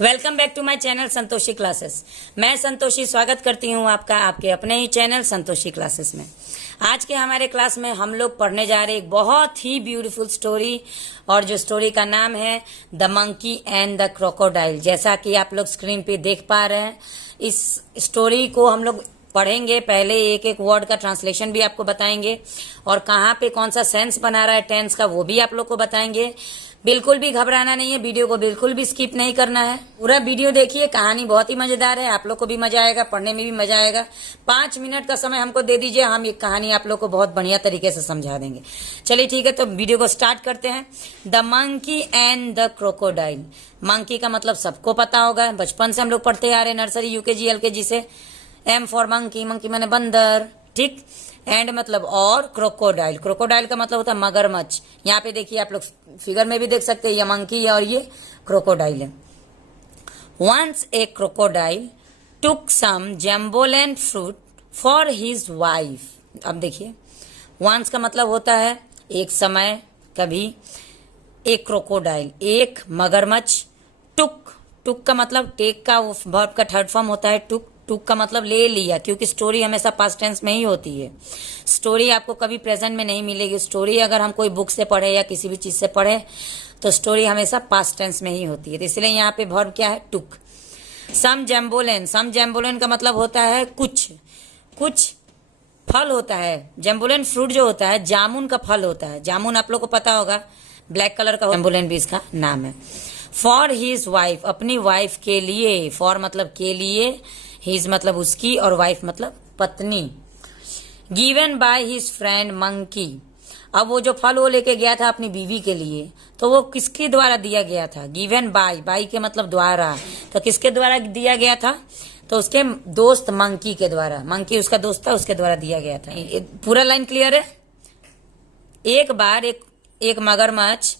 Welcome back to my channel Santoshi classes. मैं संतोषी स्वागत करती हूँ आपका आपके अपने ही चैनल संतोषी क्लासेस में। आज के हमारे क्लास में हम लोग पढ़ने जा रहे एक बहुत ही ब्यूटीफुल स्टोरी, और जो स्टोरी का नाम है the monkey and the crocodile. जैसा कि आप लोग स्क्रीन पे देख पा रहे हैं, इस स्टोरी को हम लोग पढ़ेंगे। पहले एक एक वर्ड का ट्रांसलेशन भी आपको बताएंगे, और कहाँ पे कौन सा सेंस बना रहा है टेंस का वो भी आप लोग को बताएंगे। बिल्कुल भी घबराना नहीं है, वीडियो को बिल्कुल भी स्किप नहीं करना है, पूरा वीडियो देखिए। कहानी बहुत ही मजेदार है, आप लोग को भी मजा आएगा, पढ़ने में भी मजा आएगा। 5 मिनट का समय हमको दे दीजिए, हम ये कहानी आप लोग को बहुत बढ़िया तरीके से समझा देंगे। चलिए ठीक है, तो वीडियो को स्टार्ट करते हैं। The monkey and the crocodile. Monkey का मतलब सबको पता होगा, बचपन से हम लोग पढ़ते आ रहे हैं, नर्सरी यूकेजी एलकेजी से। एम फॉर मंकी, मंकी माने बंदर, ठीक। एंड मतलब और, क्रोकोडाइल, क्रोकोडाइल का मतलब होता है मगरमच्छ। यहाँ पे देखिए, आप लोग फिगर में भी देख सकते हैं, ये मंकी है और ये क्रोकोडाइल है। Once a crocodile took some jambolan fruit for his wife. अब देखिए, वंस का मतलब होता है एक समय, कभी। एक क्रोकोडाइल, एक मगरमच्छ। टुक, टुक का मतलब टेक का वर्ब का थर्ड फॉर्म होता है टुक। टुक का मतलब ले लिया, क्योंकि स्टोरी हमेशा पास्ट टेंस में ही होती है। स्टोरी आपको कभी प्रेजेंट में नहीं मिलेगी। स्टोरी अगर हम कोई बुक से पढ़े या किसी भी चीज से पढ़े तो स्टोरी हमेशा पास्ट टेंस में ही होती है। तो इसलिए यहाँ पे वर्ब क्या है, टुक। सम जैम्बोलेन, सम जैम्बोलेन का मतलब होता है कुछ, कुछ फल होता है। जैम्बोलेन फ्रूट जो होता है, जामुन का फल होता है। जामुन आप लोग को पता होगा, ब्लैक कलर का जैम्बोलेन भी इसका नाम है। फॉर हिज वाइफ, अपनी वाइफ के लिए। फॉर मतलब के लिए, हिज मतलब उसकी, और वाइफ मतलब पत्नी। Given by his friend monkey. अब वो जो फल वो लेके गया था अपनी बीवी के लिए, तो वो किसके द्वारा दिया गया था? गिवन बाय, बाय के मतलब द्वारा। तो किसके द्वारा दिया गया था? तो उसके दोस्त मंकी के द्वारा। मंकी उसका दोस्त था, उसके द्वारा दिया गया था। पूरा लाइन क्लियर है? एक बार एक मगरमच्छ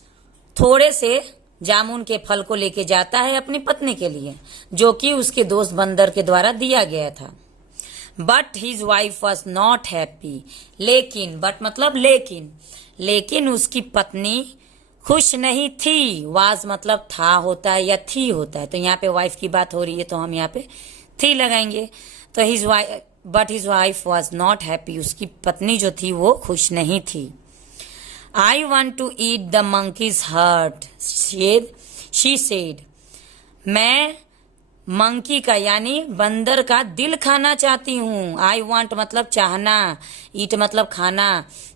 थोड़े से जामुन के फल को लेके जाता है अपनी पत्नी के लिए, जो कि उसके दोस्त बंदर के द्वारा दिया गया था। But his wife was not happy. लेकिन, बट मतलब लेकिन, लेकिन उसकी पत्नी खुश नहीं थी। वाज मतलब था होता है या थी होता है, तो यहाँ पे वाइफ की बात हो रही है तो हम यहाँ पे थी लगाएंगे। तो his wife, but his wife was not happy. उसकी पत्नी जो थी वो खुश नहीं थी। I want to eat the monkey's heart, she said. मैं मंकी का यानी बंदर का दिल खाना चाहती हूँ। I want मतलब चाहना, eat मतलब खाना,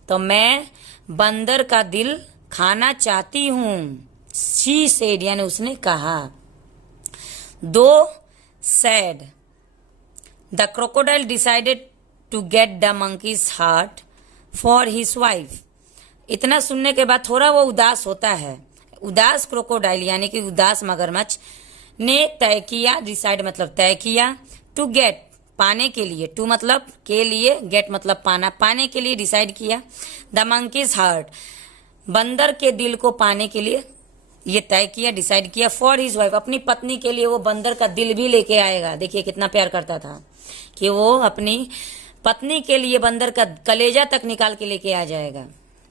तो मैं बंदर का दिल खाना चाहती हूँ। She said यानी उसने कहा। Though sad, the crocodile decided to get the monkey's heart for his wife. इतना सुनने के बाद थोड़ा वो उदास होता है। उदास क्रोकोडाइल यानी कि उदास मगरमच्छ ने तय किया, डिसाइड मतलब तय किया, टू गेट पाने के लिए, टू मतलब के लिए, गेट मतलब पाना, पाने के लिए डिसाइड किया। द मंकीज हार्ट, बंदर के दिल को पाने के लिए ये तय किया, डिसाइड किया। फॉर हिज वाइफ, अपनी पत्नी के लिए वो बंदर का दिल भी लेके आएगा। देखिए कितना प्यार करता था कि वो अपनी पत्नी के लिए बंदर का कलेजा तक निकाल के लेके आ जाएगा।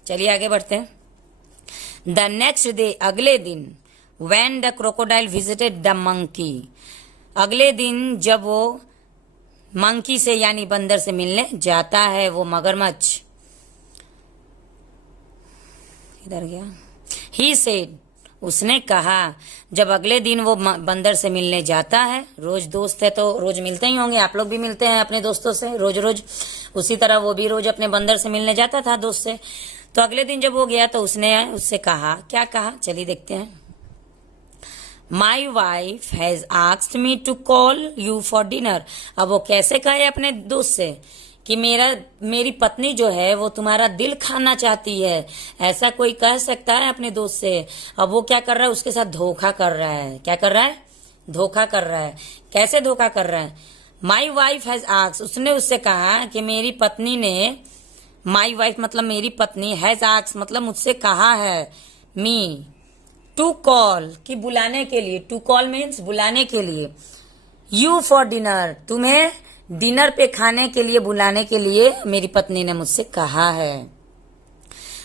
चलिए आगे बढ़ते हैं। द नेक्स्ट डे, अगले दिन, when the crocodile visited the monkey, अगले दिन जब वो मंकी से यानी बंदर से मिलने जाता है वो मगरमच्छ, इधर गया, ही सेड, उसने कहा। जब अगले दिन वो बंदर से मिलने जाता है, रोज दोस्त है तो रोज मिलते ही होंगे, आप लोग भी मिलते हैं अपने दोस्तों से रोज रोज, उसी तरह वो भी रोज अपने बंदर से मिलने जाता था दोस्त से। तो अगले दिन जब वो गया तो उसने उससे कहा, क्या कहा चलिए देखते हैं। My wife has asked me to call you for dinner. अब वो कैसे कहे अपने दोस्त से कि मेरी पत्नी जो है वो तुम्हारा दिल खाना चाहती है, ऐसा कोई कह सकता है अपने दोस्त से? अब वो क्या कर रहा है, उसके साथ धोखा कर रहा है। क्या कर रहा है? धोखा कर रहा है। कैसे धोखा कर रहा है? माई वाइफ हैज आस्क्ड, उसने उससे कहा कि मेरी पत्नी ने, माई वाइफ मतलब मेरी पत्नी, हैज आस्क्ड मतलब मुझसे कहा है, मी टू कॉल कि बुलाने के लिए, टू कॉल मीन्स बुलाने के लिए, यू फॉर डिनर तुम्हें डिनर पे खाने के लिए बुलाने के लिए मेरी पत्नी ने मुझसे कहा है।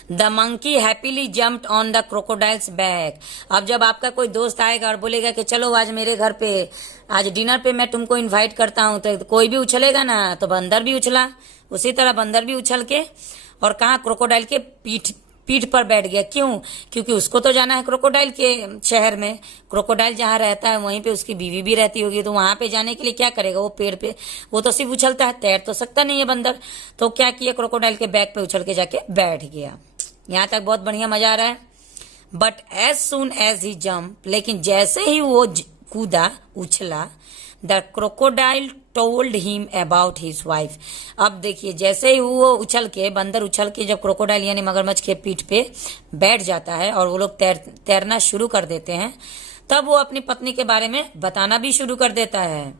The monkey happily jumped on the crocodiles back. अब जब आपका कोई दोस्त आएगा और बोलेगा कि चलो आज मेरे घर पे, आज डिनर पे मैं तुमको इनवाइट करता हूं, तो कोई भी उछलेगा ना, तो बंदर भी उछला, उसी तरह बंदर भी उछल के और कहा क्रोकोडाइल के पीठ पीठ पर बैठ गया। क्यों? क्योंकि उसको तो जाना है क्रोकोडाइल के शहर में। क्रोकोडाइल जहाँ रहता है वहीं पे उसकी बीवी भी रहती होगी, तो वहां पे जाने के लिए क्या करेगा वो पेड़ पे? वो तो सिर्फ उछलता है, तैर तो सकता नहीं है बंदर। तो क्या किया, क्रोकोडाइल के बैक पे उछल के जाके बैठ गया। यहाँ तक बहुत बढ़िया, मजा आ रहा है। But as soon as he jump, लेकिन जैसे ही वो कूदा, उछला, the crocodile told him about his wife. अब देखिए, जैसे ही वो उछल के, बंदर उछल के जब क्रोकोडाइल यानी मगरमच्छ के पीठ पे बैठ जाता है और वो लोग तैरना शुरू कर देते हैं, तब वो अपनी पत्नी के बारे में बताना भी शुरू कर देता है।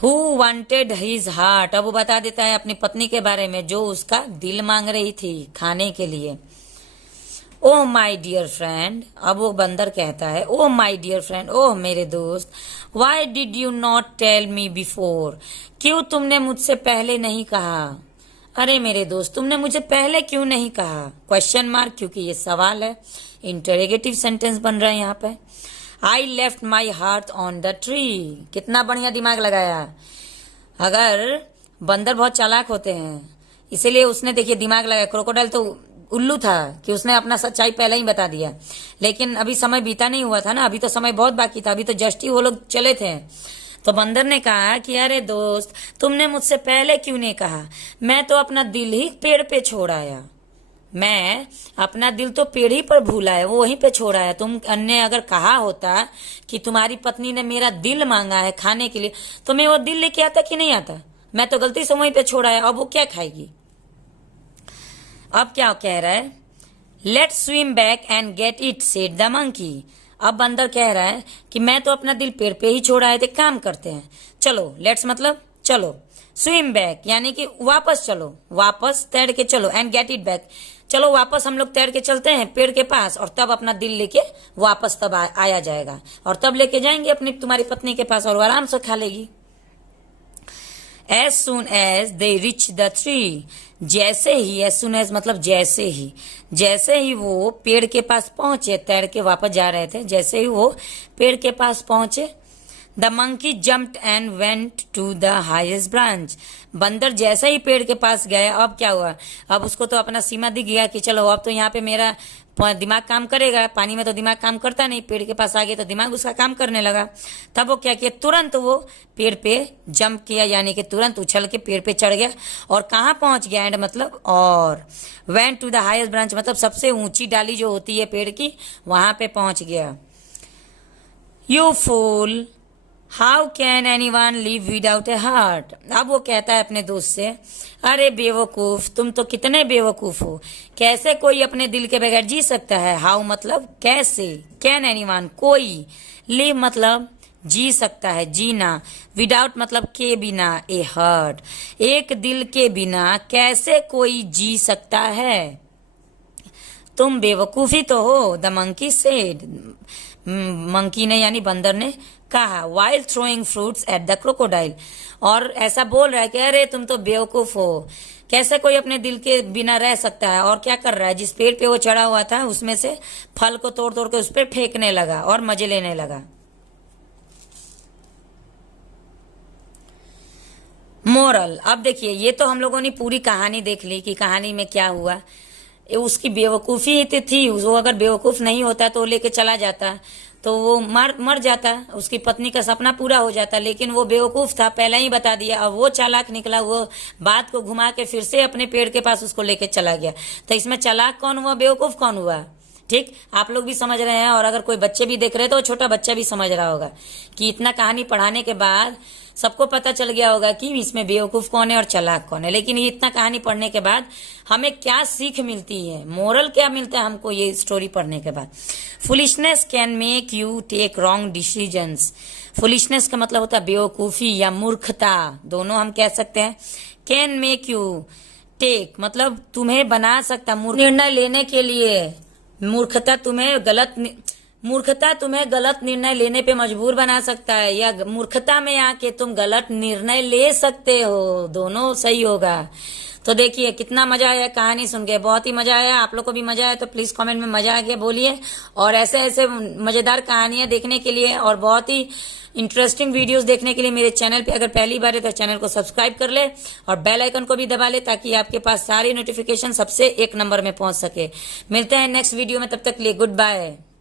हु वांटेड हिज हार्ट, अब वो बता देता है अपनी पत्नी के बारे में जो उसका दिल मांग रही थी खाने के लिए। ओह माई डियर फ्रेंड, अब वो बंदर कहता है, ओह माई डियर फ्रेंड, ओह मेरे दोस्त, why did you not tell me before, क्यों तुमने मुझसे पहले नहीं कहा? अरे मेरे दोस्त, तुमने मुझे पहले क्यों नहीं कहा? क्वेश्चन मार्क, क्योंकि ये सवाल है, इंटरोगेटिव सेंटेंस बन रहा है यहाँ पे। I left my heart on the tree, कितना बढ़िया दिमाग लगाया। अगर बंदर बहुत चालाक होते हैं, इसीलिए उसने देखिए दिमाग लगाया। क्रोकोडाइल तो उल्लू था कि उसने अपना सच्चाई पहले ही बता दिया, लेकिन अभी समय बीता नहीं हुआ था ना, अभी तो समय बहुत बाकी था, अभी तो जस्ट ही वो लोग चले थे। तो बंदर ने कहा कि अरे दोस्त, तुमने मुझसे पहले क्यों नहीं कहा? मैं तो अपना दिल ही पेड़ पे छोड़ आया, मैं अपना दिल तो पेड़ ही पर भूला है, वो वहीं पे छोड़ा है। तुम अन्य अगर कहा होता कि तुम्हारी पत्नी ने मेरा दिल मांगा है खाने के लिए, तो मैं वो दिल लेके आता कि नहीं आता? मैं तो गलती से वहीं पे छोड़ा है, अब वो क्या खाएगी? अब क्या कह रहा है, let's swim back and get it, said the monkey. अब बंदर कह रहा है कि मैं तो अपना दिल पेड़ पे ही छोड़ा है, तो काम करते हैं, चलो, लेट्स मतलब चलो, स्विम बैक यानी कि वापस चलो, वापस तैर के चलो, एंड गेट इट बैक, चलो वापस हम लोग तैर के चलते हैं पेड़ के पास, और तब अपना दिल लेके वापस तब आया जाएगा, और तब लेके जाएंगे अपनी तुम्हारी पत्नी के पास और वो आराम से खा लेगी। As soon as they reach the tree, जैसे ही, as soon as मतलब जैसे ही वो पेड़ के पास पहुंचे, तैर के वापस जा रहे थे, जैसे ही वो पेड़ के पास पहुंचे, the monkey jumped and went to the highest branch. बंदर जैसे ही पेड़ के पास गया, अब क्या हुआ, अब उसको तो अपना सीमा दिख गया कि चलो अब तो यहाँ पे मेरा दिमाग काम करेगा, पानी में तो दिमाग काम करता नहीं, पेड़ के पास आ गया तो दिमाग उसका काम करने लगा। तब वो क्या किया, तुरंत वो पेड़ पे जंप किया, यानी कि तुरंत उछल के पेड़ पे चढ़ गया, और कहाँ पहुंच गया, एंड मतलब और, went to the highest branch मतलब सबसे ऊंची डाली जो होती है पेड़ की, वहां पे पहुंच गया। You fool, how can anyone live without a heart. अब वो कहता है अपने दोस्त से, अरे बेवकूफ, तुम तो कितने बेवकूफ हो, कैसे कोई अपने दिल के बगैर जी सकता है? हाउ मतलब कैसे, कैन एनी वन कोई, लिव मतलब जी सकता है, जीना, विदाउट मतलब के बिना, ए हार्ट एक दिल के बिना कैसे कोई जी सकता है? तुम बेवकूफी तो हो, द मंकी सेड, मंकी ने यानी बंदर ने कहा, while throwing fruits at the crocodile, और ऐसा बोल रहा है कि अरे तुम तो बेवकूफ हो, कैसे कोई अपने दिल के बिना रह सकता है? और क्या कर रहा है, जिस पेड़ पे वो चढ़ा हुआ था उसमें से फल को तोड़ तोड़ के उस पर फेंकने लगा और मजे लेने लगा। मोरल, अब देखिए, ये तो हम लोगों ने पूरी कहानी देख ली कि कहानी में क्या हुआ। उसकी बेवकूफ़ी ही थी, वो अगर बेवकूफ़ नहीं होता तो लेके चला जाता, तो वो मर जाता, उसकी पत्नी का सपना पूरा हो जाता, लेकिन वो बेवकूफ़ था, पहले ही बता दिया। अब वो चालाक निकला, वो बात को घुमा के फिर से अपने पेड़ के पास उसको लेके चला गया। तो इसमें चालाक कौन हुआ, बेवकूफ़ कौन हुआ? ठीक, आप लोग भी समझ रहे हैं, और अगर कोई बच्चे भी देख रहे हैं तो छोटा बच्चा भी समझ रहा होगा कि इतना कहानी पढ़ाने के बाद सबको पता चल गया होगा कि इसमें बेवकूफ कौन है और चालाक कौन है। लेकिन ये इतना कहानी पढ़ने के बाद हमें क्या सीख मिलती है, मोरल क्या मिलता है हमको ये स्टोरी पढ़ने के बाद? Foolishness can make you take wrong decisions. Foolishness का मतलब होता है बेवकूफी या मूर्खता, दोनों हम कह सकते हैं। कैन मेक यू टेक मतलब तुम्हें बना सकता, निर्णय लेने के लिए, मूर्खता तुम्हें गलत निर्णय लेने पे मजबूर बना सकता है, या मूर्खता में आके तुम गलत निर्णय ले सकते हो, दोनों सही होगा। तो देखिए कितना मजा आया कहानी सुन के, बहुत ही मजा आया। आप लोग को भी मजा आया तो प्लीज कमेंट में मजा आ गया बोलिए। और ऐसे ऐसे मजेदार कहानियां देखने के लिए और बहुत ही इंटरेस्टिंग वीडियोस देखने के लिए मेरे चैनल पे अगर पहली बार है तो चैनल को सब्सक्राइब कर ले और बेल आइकन को भी दबा ले, ताकि आपके पास सारी नोटिफिकेशन सबसे एक नंबर में पहुंच सके। मिलते हैं नेक्स्ट वीडियो में, तब तक के लिए गुड बाय।